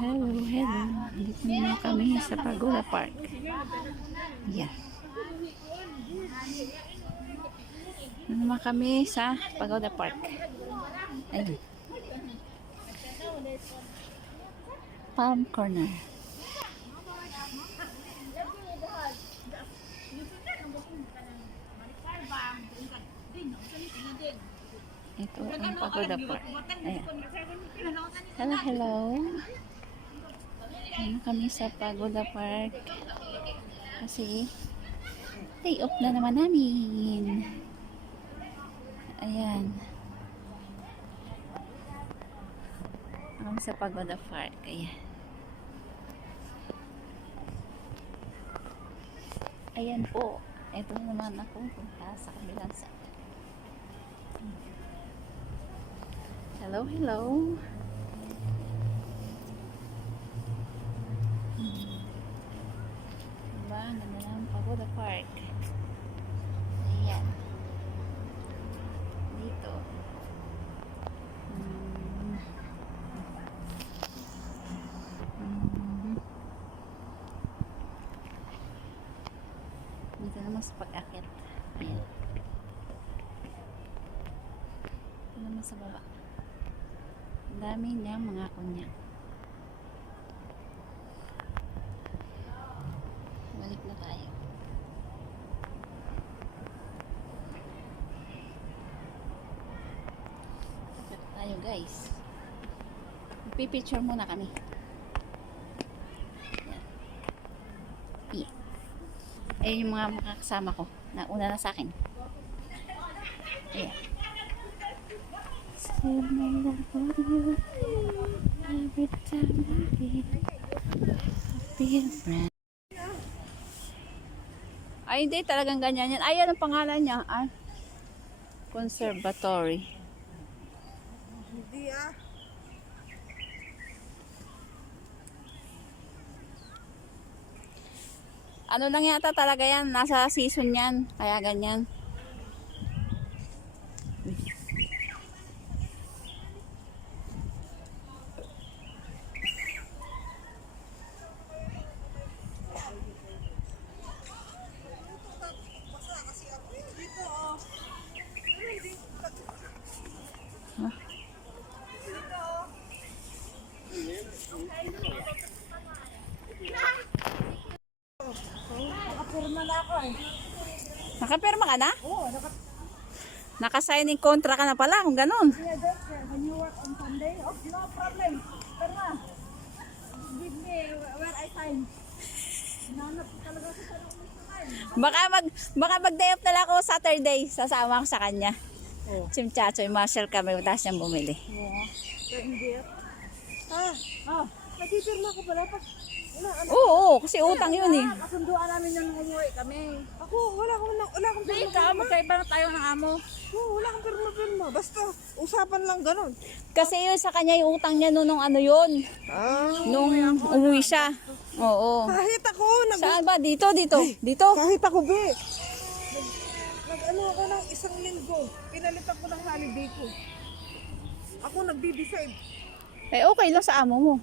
Hello, hello. Dito na kami sa Pagoda Park. Yan. Dito naman kami sa Pagoda Park. Ayun. Palm Corner. Ito ang Pagoda Park. Ayan. Hello, hello. Ano kami sa Pagoda Park. Kasi day off na naman namin. Ayan. Kami sa Pagoda Park. Ayan. Ayan po. Ito naman ako punta sa kabilang side. Hello, hello. Diba? Ganda ng Pagoda Park. Ayan. Dito. Dito naman sa pag-akit. Ayan. Dito naman sa baba. Ang dami niya mga kunya. Balik na tayo. Balik tayo guys. Magpipicture muna kami. Ayan. Ayun yung mga makakasama ko. Nauna na sa akin. Ayan. Every time I feel friend. Ay, hindi talagang ganyan yan. Ay, anong pangalan niya? Ay, Conservatory. Hindi ah. Ano lang yata talaga yan. Nasa season yan. Kaya ganyan. Nakapirma na ako eh. Nakapirma ka na? Oo, Naka-signing kontra ka na pala kung ganun. yeah, that's when you work on Sunday. Oh, no problem. Pirma. Give me where I sign. Nanap talaga sa tanong mo sa sign. Baka mag-day off na lang ako Saturday. Sasama ko sa kanya. Oh. Chimchachoy, Marshall kami. Tapos niyang bumili. Yeah. Hindi ah. Nagpipirma ko pala. Oo, kasi utang yun eh. Kasunduan namin yung umuwi kami. Ako, wala akong pirma. Magkaiba na tayo ng amo. Oo, wala akong pirma. Basta, usapan lang ganun. Kasi yun sa kanya yung utang niya nung ano yun. Nung umuwi siya. Oo. Kahit ako, Saan ba? Dito. kahit ako, be. Nag-ano ako ng isang linggo. Pinalitan ko ng holiday ko. Ako nagdi-decide. Eh okay lang sa amo mo.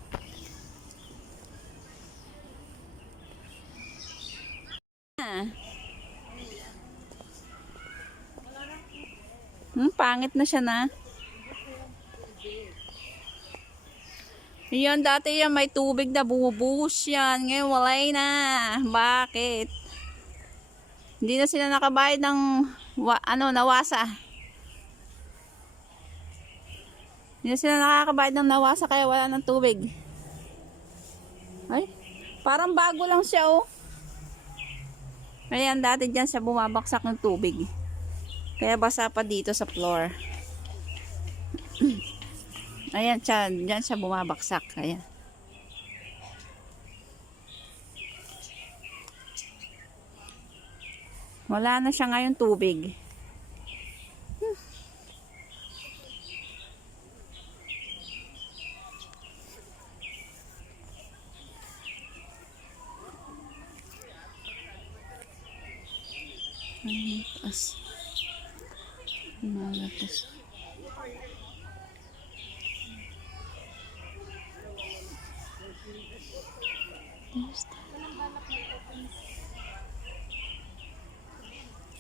Pangit na siya na. Yan, dati yan may tubig na bumubuhos yan. Ngayon wala na. Bakit? Hindi na sila nakabayad ng nawasa. Hindi na sila nakakabayad ng nawasa kaya wala ng tubig. Ay, parang bago lang siya oh. Ayan, dati dyan siya bumabaksak ng tubig. Kaya basa pa dito sa floor. Ayan siya, dyan siya bumabaksak. Ayan. Wala na siya ngayon tubig. Ay, taas. Malakas.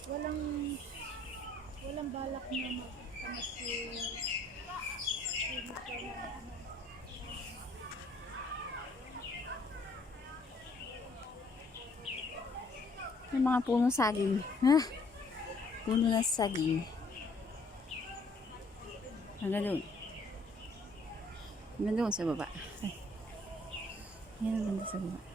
Walang walang balak na magkamasi. May mga puno saging. Ha? Puno ng saging. Hanggang doon. Hanggang doon sa baba. Ay. Yan ang ganda sa baba.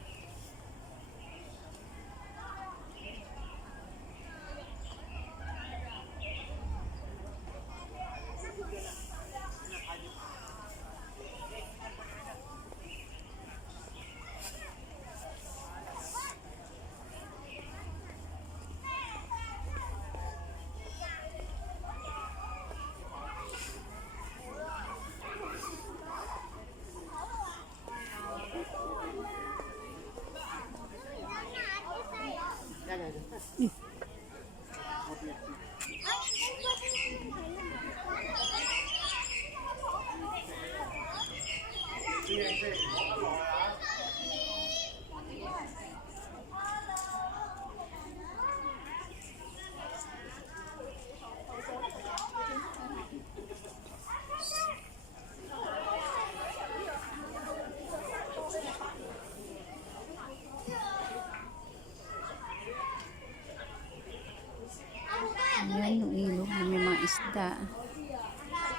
Ayan yung ilog na may mga isda.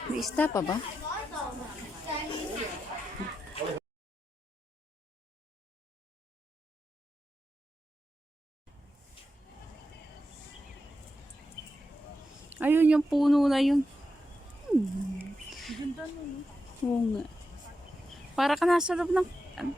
May isda pa ba? Ayun yung puno na yun. Ganda nun. Oo nga. Para ka nasa loob ng... Ano?